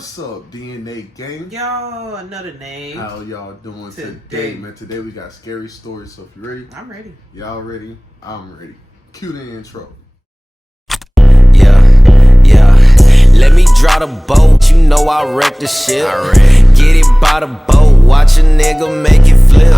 What's up, D&A gang? Yo, another name. How y'all doing today, man? Today we got scary stories, so if you ready? I'm ready. Y'all ready? I'm ready. Cue the intro. Yeah. Let me draw the boat, you know I wreck the shit. Get it by the boat, watch a nigga make it flip.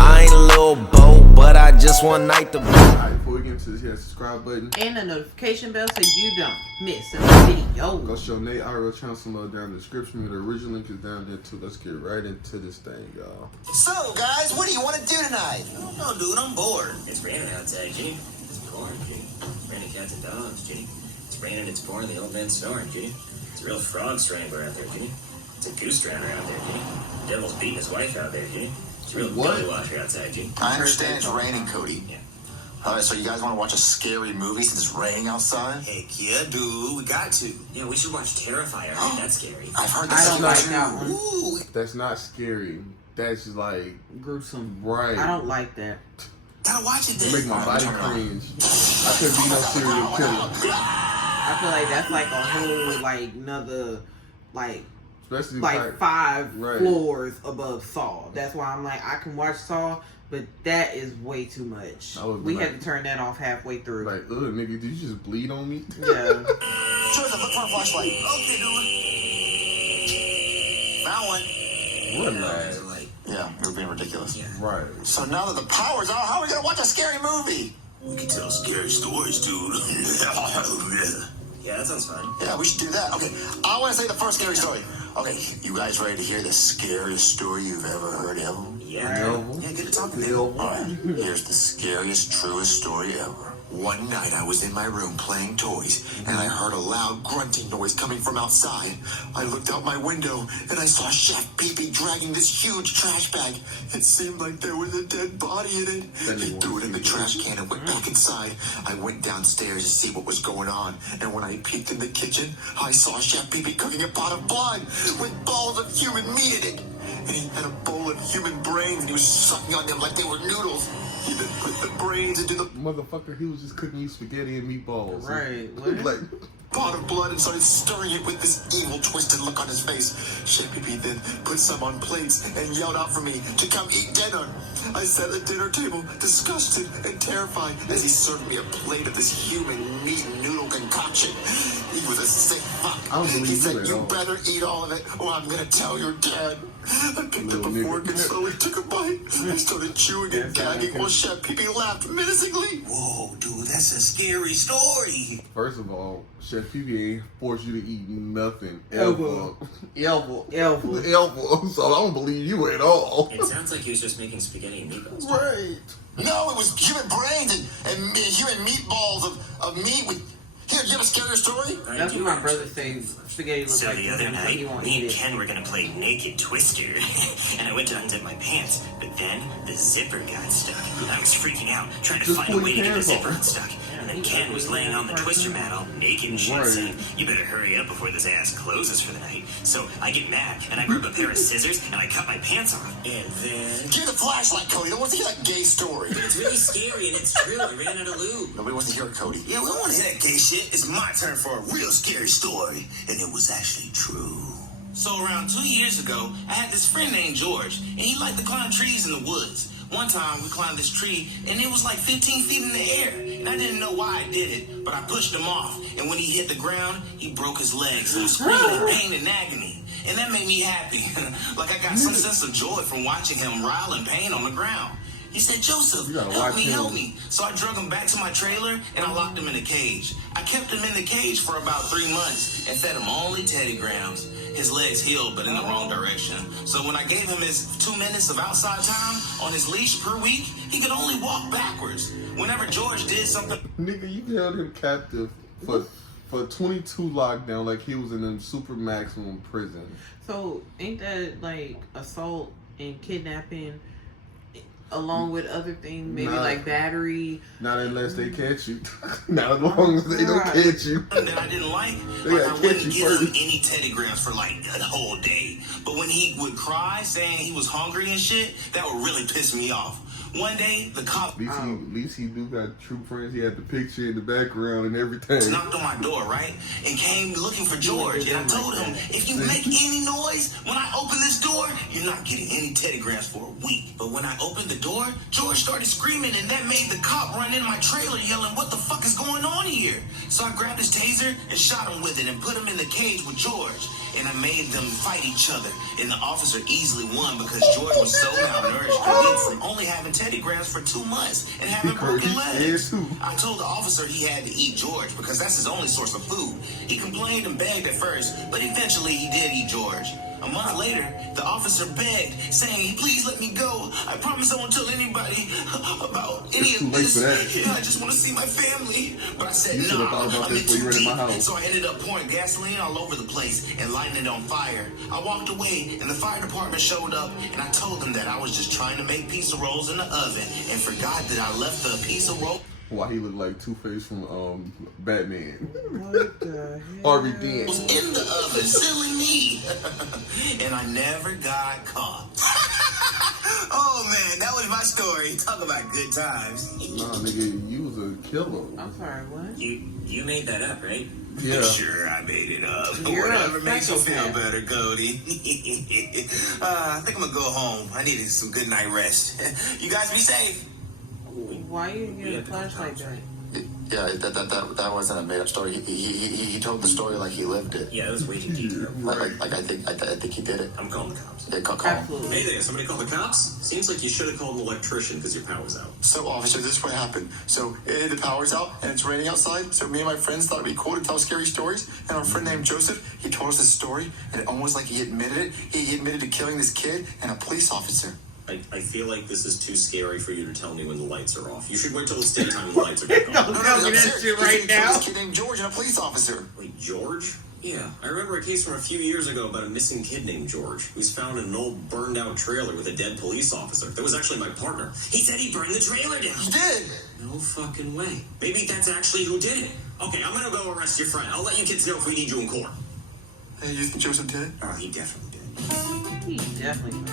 I ain't a little boat, but I just one night the boat. Alright, before we get into this, hit that subscribe button. And the notification bell so you don't miss a video. Go show NaeYT channel some love down in the description. The original link is down there too. Let's get right into this thing, y'all. So, guys, what do you want to do tonight? I don't know, dude. I'm bored. It's raining outside, Ginny. It's pouring, Ginny. It's raining cats and dogs, Ginny. It's raining, it's pouring, the old man's snoring, Ginny. It's a real frog strangler out there, Ginny. It's a goose drowner out there, Ginny. The devil's beating his wife out there, Ginny. It's a real belly washer outside, Ginny. I understand it's raining, Cody. Yeah. Alright, so you guys want to watch a scary movie since it's raining outside? Heck yeah, dude. We got to. Yeah, we should watch Terrifier. I think that's scary. I've heard I this. don't like that one. Ooh. That's not scary. That's just like Gruesome. right. I don't like that. Gotta watch it It then. make my body cringe. I could be no serial killer. I feel like that's like a whole like another Especially like five right. floors above Saw. That's why I'm like I can watch Saw, but that is way too much. We had to turn that off halfway through. like, ugh, nigga, did you just bleed on me? Yeah. Joseph, look for a flashlight. Okay, dude. Found one. Relax. Like, Yeah, you're being ridiculous. yeah. Right. So now that the power's out, how are we going to watch a scary movie? We can tell scary stories, dude. Yeah, that sounds fun. Yeah, we should do that. Okay, I want to say the first scary story. Okay, you guys ready to hear the scariest story you've ever heard ever? Yeah. Yeah, good to talk to you. Alright, here's the scariest, truest story ever. One night I was in my room playing toys, and I heard a loud grunting noise coming from outside. I looked out my window, and I saw Chef Pee-Pee dragging this huge trash bag. It seemed like there was a dead body in it. He threw it in the trash can and went back inside. I went downstairs to see what was going on, and when I peeked in the kitchen, I saw Chef Pee-Pee cooking a pot of blood with balls of human meat in it. And he had a bowl of human brains, and he was sucking on them like they were noodles. He then put the brains into the Motherfucker, he was just cooking you spaghetti and meatballs. Right. Like, pot of blood and started stirring it with this evil, twisted look on his face. Chef Pee-Pee then put some on plates and yelled out for me to come eat dinner. I sat at the dinner table, disgusted and terrified, as he served me a plate of this human meat noodle concoction. He was a sick fuck. I don't believe He you said, at "You all." better eat all of it, or I'm gonna tell your dad." I picked up a Little fork nigga. and slowly took a bite. I started chewing and gagging while Chef Pee-Pee laughed menacingly. Whoa, dude, that's a scary story. first of all, Chef Pee-Pee ain't forced you to eat nothing Ever. ever. Elva. So I don't believe you at all. It sounds like he was just making spaghetti and meatballs. Right. No, it was human brains and human meatballs of meat with... Here, you have a scarier story? That's what my brother says. Spaghetti looks So like the to other him, so night, he won't me eat and it. Ken were gonna play Naked Twister, and I went to unzip my pants, but then the zipper got stuck. I was freaking out, trying to Just find a pull way to your get the pants zipper off. unstuck. And then Ken was laying on the twister mat all naked and shit, Right. saying, "You better hurry up before this ass closes for the night." So I get mad, and I grab a pair of scissors, and I cut my pants off. And then... Give me the flashlight, Cody. I don't want to hear that gay story. It's really scary, and it's true. I ran out of lube. Nobody wants to hear it, Cody. Yeah, we don't want to hear that gay shit. It's my turn for a real scary story, and it was actually true. So around 2 years ago, I had this friend named George, and he liked to climb trees in the woods. One time, we climbed this tree, and it was like 15 feet in the air, and I didn't know why I did it, but I pushed him off, and when he hit the ground, he broke his legs, and he was screaming in pain and agony, and that made me happy. Like I got some sense of joy from watching him writhe in pain on the ground. He said, "Joseph, You gotta help watch me, him. help me." So I drug him back to my trailer, and I locked him in a cage. I kept him in the cage for about 3 months and fed him only Teddy Grahams. His legs healed, but in the wrong direction. So when I gave him his 2 minutes of outside time on his leash per week, he could only walk backwards. Whenever George did something... Nigga, you held him captive for 22 lockdown like he was in a super maximum prison. So ain't that like assault and kidnapping along with other things, maybe Nah. like battery? Not unless they catch you. Not as long as they don't Right. catch you. that I didn't like, They like gotta I catch wouldn't you give him first. any Teddy Grahams for like a whole day. But when he would cry saying he was hungry and shit, that would really piss me off. One day, the cop At least he do got true friends. He had the picture in the background and everything. knocked on my door, right? And came looking for George. And I told him, if you make any noise when I open this door, you're not getting any Teddy Grams for a week. But when I opened the door, George started screaming, and that made the cop run in my trailer yelling, what the fuck is going on here? So I grabbed his taser and shot him with it and put him in the cage with George. And I made them fight each other. And the officer easily won because George was so malnourished and weak from only having Teddy Grams for 2 months and having broken legs. I told the officer he had to eat George because that's his only source of food. He complained and begged at first, but eventually he did eat George. A month later, the officer begged, saying, please let me go. I promise I won't tell anybody about any of this. Yeah, I just want to see my family. But I said, no, I'm in too deep. So I ended up pouring gasoline all over the place and lighting it on fire. I walked away, and the fire department showed up, and I told them that I was just trying to make pizza rolls in the oven and forgot that I left the pizza roll. Why he looked like Two-Face from Batman. What the hell? Harvey Dent. Was in the oven, silly me. And I never got caught. Oh man, that was my story. Talk about good times. Nah, nigga, you was a killer. I'm sorry, what? You made that up, right? Yeah. Sure, I made it up. You're Whatever a makes you feel psychopath. better, Cody. I think I'm gonna go home. I needed some good night rest. You guys be safe. Why you get a flashlight gun? Yeah, that wasn't a made up story. He told the story like he lived it. Yeah, that was way too detailed. Like I think he did it. I'm calling the cops. Yeah, call him. Absolutely. Hey there, somebody call the cops? Seems like you should have called an electrician because your power's out. So, officer, this is what happened. So, the power's out and it's raining outside. So, me and my friends thought it'd be cool to tell scary stories. And our friend named Joseph, he told us this story, and it almost like he admitted it. He admitted to killing this kid and a police officer. I feel like this is too scary for you to tell me when the lights are off. You should wait till it's daytime and the lights are back on. Don't tell me that shit right He now. killed this kid named George and a police officer. Wait, George? Yeah, I remember a case from a few years ago about a missing kid named George, who's found in an old burned-out trailer with a dead police officer. That was actually my partner. He said he burned the trailer down. He did. No fucking way. Maybe that's actually who did it. Okay, I'm gonna go arrest your friend. I'll let you kids know if we need you in court. Hey, you think Joseph did it? Oh, he definitely did. He definitely.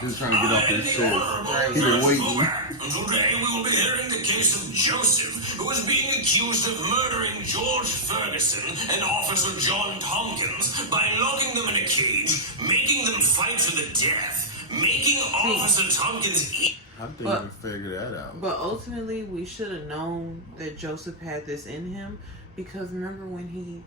Just trying to get off this shit. Right. He been waiting. And today we will be hearing the case of Joseph, who is being accused of murdering George Ferguson and Officer John Tompkins by locking them in a cage, making them fight to the death, making Officer Tompkins eat. I didn't even figure that out. But ultimately, we should have known that Joseph had this in him, because remember when he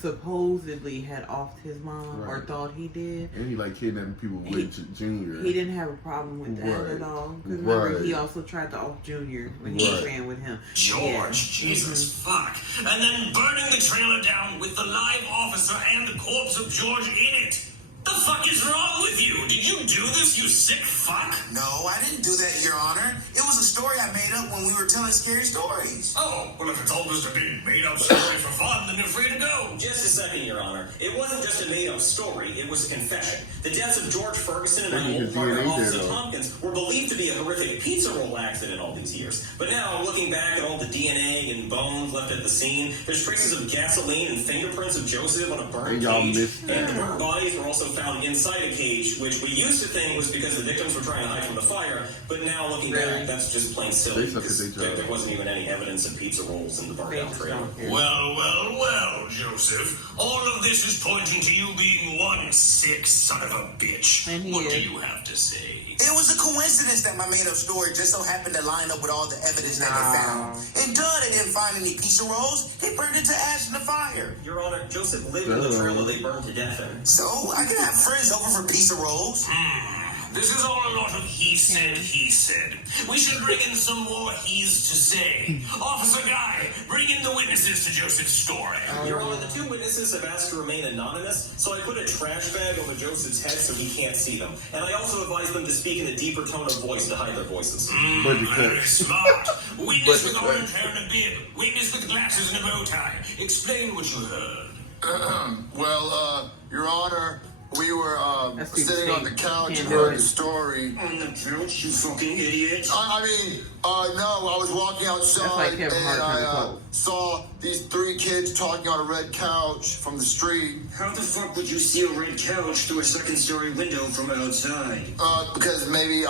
supposedly had offed his mom, or thought he did, and he like kidnapping people with Junior. He didn't have a problem with that at all. Because remember, he also tried to off Junior when he ran with him. George, Jesus fuck. And then burning the trailer down with the live officer and the corpse of George in it. The fuck is wrong with you? Did you do this, you sick fuck? No, I didn't do that, Your Honor. It was a story I made up when we were telling scary stories. Oh, well, if it's all just a big made-up story for fun, then you're free to go. Just a second, Your Honor. It wasn't just a made-up story. It was a confession. The deaths of George Ferguson and my old partner, Officer Tompkins, were believed to be a horrific pizza roll accident all these years. But now, looking back at all the DNA and bones left at the scene, there's traces of gasoline and fingerprints of Joseph on a burned cage. And the burnt bodies were also found inside a cage, which we used to think was because the victims were trying to hide from the fire. But now, looking back, that's just plain silly. Because there wasn't even any evidence of pizza rolls in the burned-out trailer. Well, Joseph. All of this is pointing to you being one sick son of a bitch. What do you have to say? It was a coincidence that my made-up story just so happened to line up with all the evidence that they found. And duh, they didn't find any pizza rolls. They burned it to ash in the fire. Your Honor, Joseph lived in the trailer they burned to death in. So, I can have friends over for pizza rolls. This is all a lot of he said, he said. We should bring in some more he's to say. Officer Guy, bring in the witnesses to Joseph's story. Your Honor, the two witnesses have asked to remain anonymous, so I put a trash bag over Joseph's head so he can't see them. And I also advised them to speak in a deeper tone of voice to hide their voices. Very smart. Witness with orange hair and a beard. Witness with glasses and a bow tie. Explain what you heard. Your Honor, we were sitting on the couch and do heard it. the story. On the couch, you fucking idiot. No, I was walking outside That's like Kevin Hart trying to and I quote. saw these three kids talking on a red couch from the street. How the fuck would you see a red couch through a second-story window from outside? Because maybe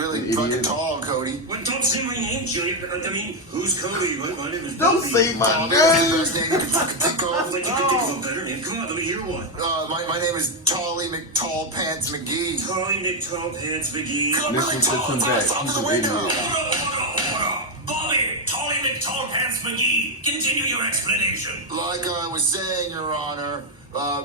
really fucking tall, Cody. Well, don't say my name, Junior. I mean, who's Cody? My name is Don't Bobby. say my Bobby, name. that's the best name you can fucking think I of. think you could think of a better name. Come on, let me hear one. My name is Tolly McTall Pants McGee. Tolly McTall Pants McGee. I'm really tall. Listen back. Up to He's the an window. idiot. Bobby, Tolly McTall Pants McGee. Continue your explanation. Like I was saying, Your Honor,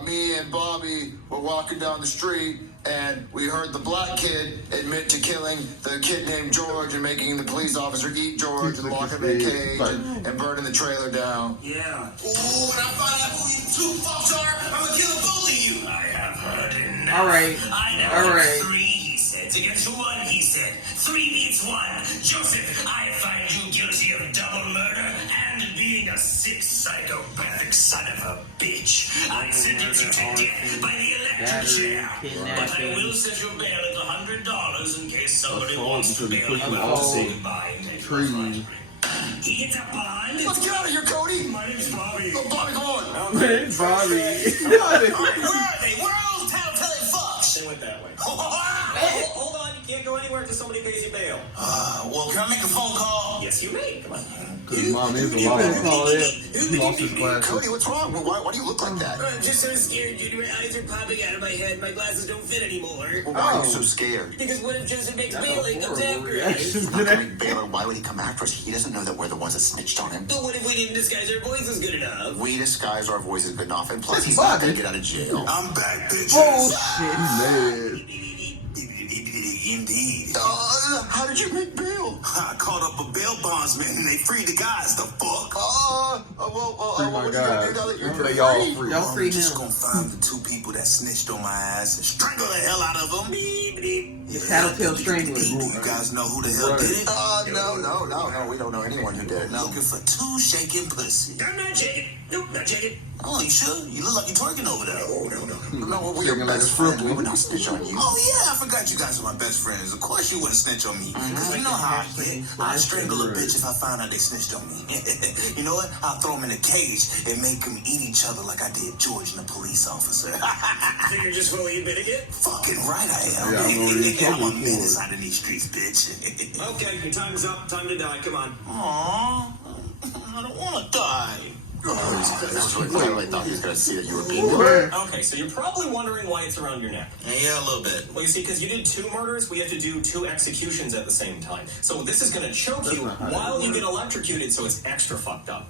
me and Bobby were walking down the street, and we heard the black kid admit to killing the kid named George and making the police officer eat George and lock him in a cage and burning the trailer down. Yeah. Ooh, when I find out who you two folks are, I'm gonna kill both of you. I have heard enough. All right. I know. All right. 3, he said. Against 1, he said. 3 beats 1. Joseph, I find you guilty of double murder and being a sick, psychopathic son of a bitch. I sentence you to death by the electric chair. But I will set your bail at $100 in case somebody wants to bail you out to say goodbye and take your flight. He gets a bond. Let's get out of here, Cody. My name's Bobby. Oh, Bobby, come on. It's Bobby. Where are they? We're all tattletale fucks. They went that way. Hold on, you can't go anywhere until somebody pays you bail. Well, can I make a phone call? Yes, you may. Come on. Because his mom is a law. He lost his glasses. Cody, what's wrong? Why do you look like that? I'm just so scared, Junior. My eyes are popping out of my head. My glasses don't fit anymore. Well, why are you so scared? Because what if Joseph makes That's Bailey a comes horrible after reaction. us? Not coming Baylor. Why would he come after us? He doesn't know that we're the ones that snitched on him. But what if we didn't disguise our voices good enough? We disguise our voices good enough, and plus That's he's not Bobby. gonna get out of jail. I'm back, bitches. Bullshit. He's mad. Indeed. How did you make bail? I caught up a bail bondsman and they freed the guys. The fuck? Free my what guys. you gonna do now that you're Remember they all free? free. Don't free I'm just him. gonna find the 2 people that snitched on my ass and strangle the hell out of them. The tattletale strangler. You guys know who the hell did it? No. We don't know anyone who did it. No. Looking for 2 shaking pussy. I'm not shaking. Nope, not shaking. Oh, you sure? You look like you're twerking over there. No, we're your Shaking like best a friends. stripper. We would not snitch on you. Oh, yeah, I forgot you guys are my best friends. Of course you wouldn't snitch on me. Because you know how I get. I'd strangle a bitch if I found out they snitched on me. You know what? I'll throw them in a cage and make them eat each other like I did George and the police officer. Think you're just fully admitting it? Fucking right I am. Yeah, I'm already in I'm a trouble menace out of these streets, bitch. Okay, your time's up. Time to die. Come on. Aww, I don't want to die. I really thought he was gonna see that you were being. Okay, so you're probably wondering why it's around your neck. Yeah, a little bit. Well, you see, because you did 2 murders, we have to do 2 executions at the same time. So this is going to choke you not how while that you get electrocuted, so it's extra fucked up.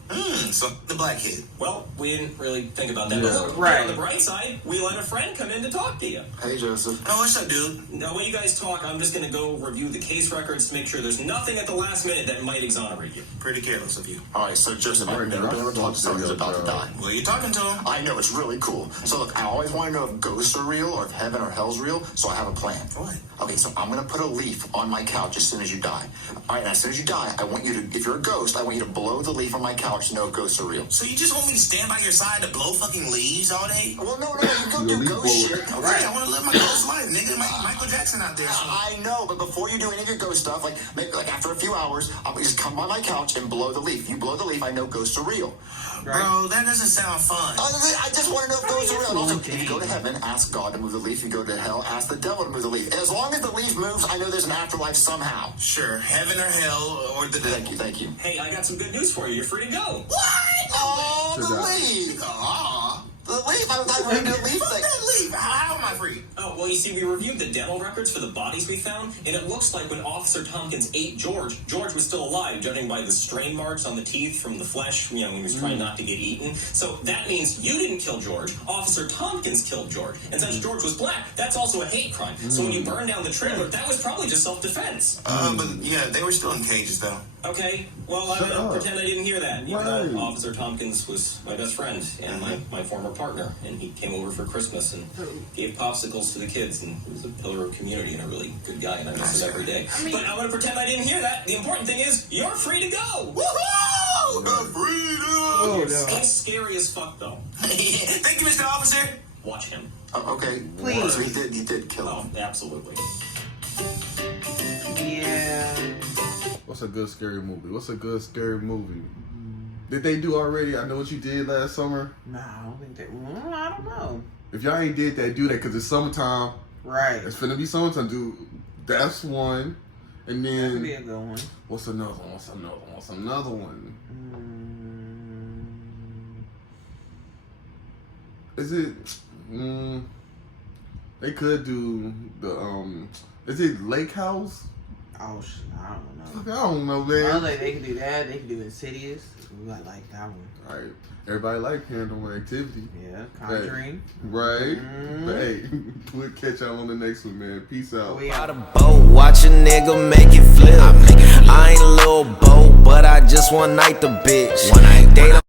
So the black kid. Well, we didn't really think about that. Yeah. But look, Right. on the bright side, we let a friend come in to talk to you. Hey, Joseph. Oh, what's up, dude? Now, when you guys talk, I'm just going to go review the case records to make sure there's nothing at the last minute that might exonerate you. Pretty careless of you. All right, so Joseph, I've never been able to talk to someone who's about to die. Well, you talking to him? I know, it's really cool. So look, I always want to know if ghosts are real or if heaven or hell's real, so I have a plan. What? Okay, so I'm going to put a leaf on my couch as soon as you die. All right, and as soon as you die, I want you to, if you're a ghost, I want you to blow the leaf on my couch to know if ghosts are real. So you just want me to stand by your side to blow fucking leaves all day? Well, no, you go do leaf ghost blower. shit. Right, I want to live my ghost life, nigga. Michael Jackson out there. So. I know, but before you do any of your ghost stuff, like after a few hours, I'll just come by my couch and blow the leaf. You blow the leaf, I know ghosts are real. Bro, that doesn't sound fun. I just want to know if ghosts are real. And also, if you go to heaven, ask God to move the leaf. If you go to hell, ask the devil to move the leaf. As long as the leaf moves, I know there's an afterlife somehow. Sure, heaven or hell or the devil. Thank you. Hey, I got some good news for you. You're free to go. What? Oh, the Should leaf. Aw. The leaf. I was reading the leaf Fuck thing. that leaf. How am I free? Oh, well, you see, we reviewed the dental records for the bodies we found, and it looks like when Officer Tompkins ate George was still alive, judging by the strain marks on the teeth from the flesh, when he was trying not to get eaten. So that means you didn't kill George. Officer Tompkins killed George. And since George was black, that's also a hate crime. So when you burned down the trailer, that was probably just self-defense. But yeah, they were still in cages though. Okay, well, I'm Shut going to up. pretend I didn't hear that. Even Right. though Officer Tompkins was my best friend and my former partner, and he came over for Christmas and gave popsicles to the kids, and he was a pillar of community and a really good guy, and I miss him every day. But I'm going to pretend I didn't hear that. The important thing is, you're free to go! Woohoo! The freedom! Oh, no. He's scary as fuck, though. Thank you, Mr. Officer. Watch him. Oh, okay. Please. So he did kill Oh, him. absolutely. Yeah. What's a good scary movie? What's a good scary movie? Did they do already? I Know What You Did last summer. No, I don't think that. Well, I don't know. If y'all ain't did that, do that because it's summertime. Right. It's finna be summertime, dude. That's one. And That could then be a good one. what's another one? What's another one? Is it? They could do the Is it Lake House? Oh shit, I don't know. I don't know, I man. was like, they could do that. They could do Insidious. Ooh, I like that one. All right, everybody like Paranormal Activity. Yeah, Conjuring. Right? But hey, we'll catch y'all on the next one, man. Peace out. By the boat, watch a nigga make it flip. I ain't a little boat, but I just one night the bitch.